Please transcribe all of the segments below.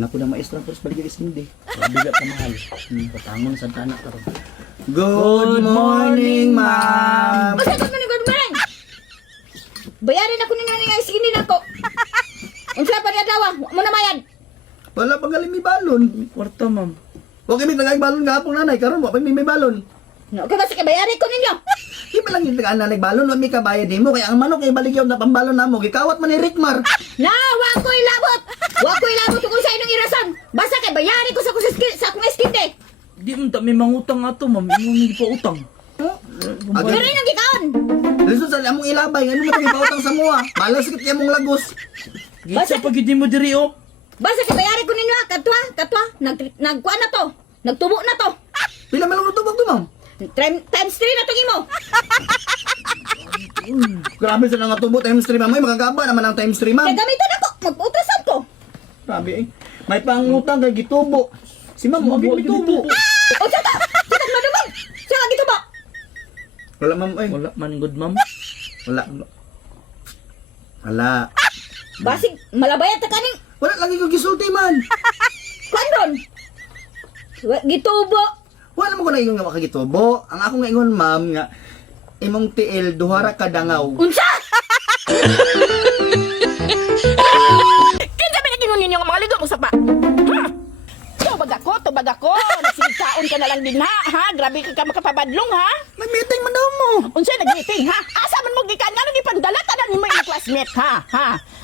Anak ko na maestra pero balik ka hindi. Bigat ka mahal. Patangon sa tanak ka ron. Good morning, ma'am. Basta good morning. Bayarin ako ni nanay ay sige din ako. Unsa pa niya daw? Mo na mayad. Wala pang galing may balon. Kwarta, ma'am. Huwag kami nagay balon nga hapong nanay. Karon wala may balon. No, kaya basta bayarin ko ninyo. Di ba lang yung nanay balon? Wala may kabayad mo. Kaya ang manok ay baligyaw na pambalon na mo. Gikawat man ni Rickmar. Na, wa ko'y labot. Wa ko'y labot kung sa inyong irason. Basta kay bayarin ko sa akong skinte. Di mo may mangutang ato, ma'am. Hindi pa utang. Pero yung gikaon. Liso sa among ilabay. Ano mo itong ipautang sa mua? Malas sakit niya mong lagos. Gitsa pag hindi mo diri, oh. Basta kay bayarin ko ninyo. Katwa. Nagkuha na to. Nagtubo na to. Pila malong tubag to, ma'am? Times 3 na to imo. Grabe sa nga tubo times 3, ma'am. May makagaba naman ang times 3, ma'am. Kaya gamitan ako. Mag-ultrasound ko. Grabe eh. May pangutang kay gitubo. Si ma'am, wag may tubo. O saka. Saka madumang. Saka gitubo. Wala, ma'am. Ay. Wala man good, ma'am. Wala. Wala. Basig malabayat ta kaning. Wala lagi ko gisulti man. Kandon. Gitubo. Wala mo ko na ingon nga makagitubo. Ang ako nga ingon, ma'am, nga imong tiil duhara ka dangaw. Unsa? Kinsa ba nagingon ninyo nga mga ligo mo sa pa? Ha? Tubag ako. Nagsigkaon ka na lang din ha? Grabe ka makapabadlong ha? Nag-meeting man daw mo. Unsa nag-meeting ha? Asa man mo gikan nga nang ipandala tanan nimo imong classmate ha?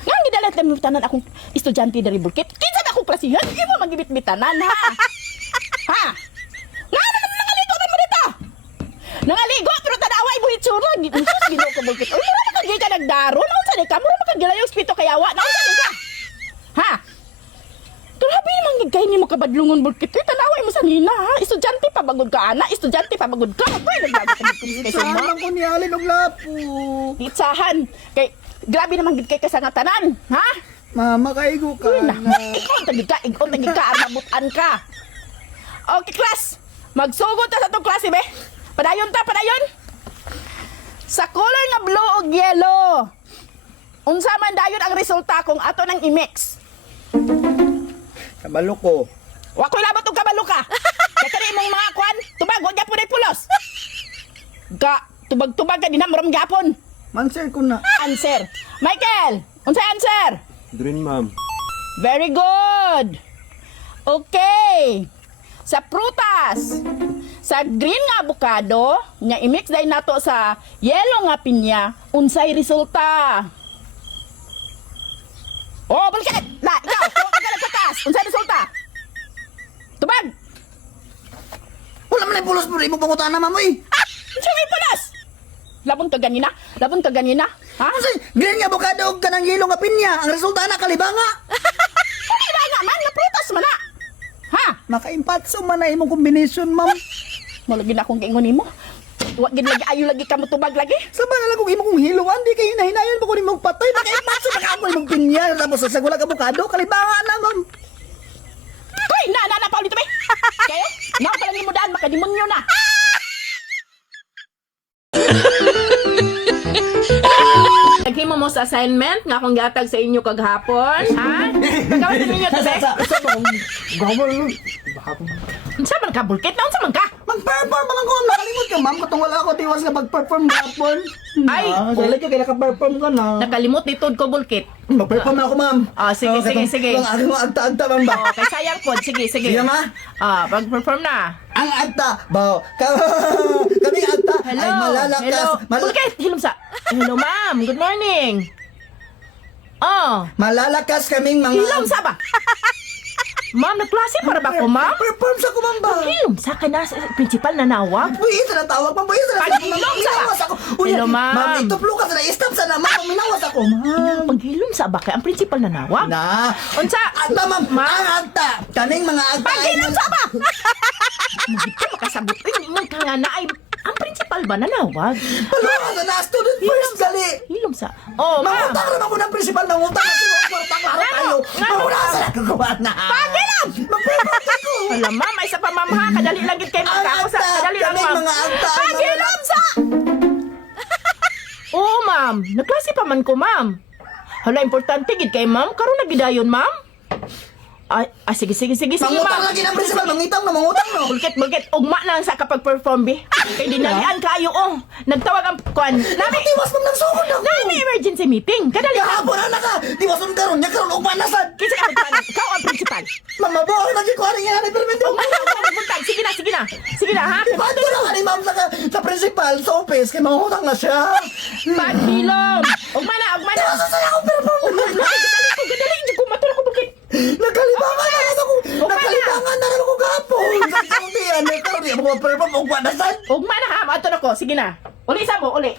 Nga gidalat na mo tanan akong estudyante dari Bulkit. Kinsa ba akong klasihan? Imo magibit-bitanan ha? Ha? Nga nangaligo ba mo dito? Nangaligo pero tanaway mo itsura. Unsa ginoo ka Bulkit? Uy, mura ka ka nagdaro. Unsa ni ka? Mura ka gilayong spito kayawa. Unsa ni ka? Ha? Grabe naman gigay ni mo kabadlungon Bulkit. Uy, tanaway mo sa nina ha? Estudyante pa bagod ka ana? Estudyante pa bagod ka? Uy, nagbago ka dito sa mo. Saan ko ni Alin og lapo? Itsahan. Kay grabe naman gid kay kasangatanan, ha? Mama, kaigo ka na. Ikaw tagi ka, armabutan ka. Okay, class. Magsugod ta sa tong klase be. Padayon. Sa color nga blue ug yellow. Unsa man dayon ang resulta kung ato nang i-mix? Kabalo ko. Wa ko'y labot og kabalo ka. Kaya kani imong mga kwan, tubag wa gyapon ay pulos. Tubag-tubag ka dinamram gyapon. Manswer ko na. Answer. Michael, unsay answer? Green, ma'am. Very good. Okay. Sa prutas, sa green nga avocado, nya i-mix day nato sa yellow nga pinya, unsay resulta? Oh, balikat! Ikaw, kung ka nagkatas, unsay resulta? Tubag! Wala man ay pulos mo rin mo pangutaan na, ma'am, eh. Unsay may pulas? Labon ka ganina? Ha? Kasi, green nga avocado og kanang yelo nga pinya. Ang resulta na kalibanga. Kaya nga man, na prutas man na! Ha? Maka-impatso man na imong kombinasyon, ma'am. Malagi na akong kaingon nimo. Wa gid lagi ayo lagi ka mo tubag lagi. Sabay na lang kung imong kong hiluan, di kayo hinahinayan pa ko ni mong patay. Maka-impatso na ka ako imong pinya. Tapos sa sagula ka avocado, kalibanga na, ma'am. Hoy, na pa ulit be. Okay? Naw pala nimo daan makademonyo na. Naghimo mo sa assignment nga akong gihatag sa inyo kaghapon, ha? Nagawa ninyo to, be? Unsa man ka Bulkit? Na unsa man ka? Mag-perform man ako, nakalimot ka, ma'am. Katong wala ako tiwas nga mag-perform gapon. Ay, Dali ka kaya naka-perform ka na. nakalimot ni Tod ko Bulkit. Mag-perform na ako, ma'am. Ah, sige. Ang aking mga agta-agta, ma'am ba? Oh, kay sayang pod. Sige. Sige, ma. Pag-perform na. Ang agta, bao. Kami agta ay malalakas. Bulkit, hilom sa. Hello, ma'am. Good morning. Oh, Malalakas kaming mga... hilom sa ba? Ma'am, nagklase para ba ko, ma'am? Perform sa ko, ma'am ba? Hilom sa ka na principal na nawag. Buhisa na tawag, ma'am. Buhisa na Paghilom sa- Minawas ako. Hello, ma'am. Ma'am, ituplo ka sa na-stop sa na, ma'am. Minawas ako, ma'am. Paghilom sa ba kay ang principal na nawag? Na. Unsa? Agta, ma'am. Ang agta. Kaming mga agta. Paghilom sa ba? Hindi ka makasabot. Ay, ka nga na ay ang principal ba na nawag? Palunga sa na, student first, gali. Hilom sa. Oh, ma'am. Mangutang naman ko ng principal. Mangutang na sila. Mangutang na kayo. Mangutang sa nagkagawa na. Paghilom! Mag-perform ko. Alam, ma'am, ay sa pamam ha. Kadali lang gid kay Ang magkako sa agta. kadali lang, Kaming ma'am. mga agta. Paghilom sa! Oo, ma'am. Nagklase pa man ko, ma'am. Hala, importante gid kay ma'am. Karon na gidayon, ma'am. Sige, Mangutang ma'am. lagi na principal, mangitang na, mangutang no. Bulkit, ugma na lang sa kapag-perform, bi. Kay dinalian kayo, oh. Nagtawag ang kwan. Tiwas mong nagsugod na ko. Nami emergency meeting. Kadali ka. Kahapon na ka, tiwas mong karon, niya karon ugma na sad. Kinsa ka nagplanan? Ikaw ang principal. Mama boy, lagi ko ani nga ni permit Ugma na ako magbuntag. Sige na, ha? Bato na ka ni ma'am sa principal sa office kay mangutang na siya. Pagilom. Ugma na. Tiwas sa ako perform. Gadali, hindi ko matulog ko bukit. Nagkalibangan na ako. Ugma na. Nagkalibangan na ako kahapon. Sa isang tiyan, karon di ako perform ugma na sad. Ugma na, ha? Mato na ko. Sige na. Uli sa mo, uli.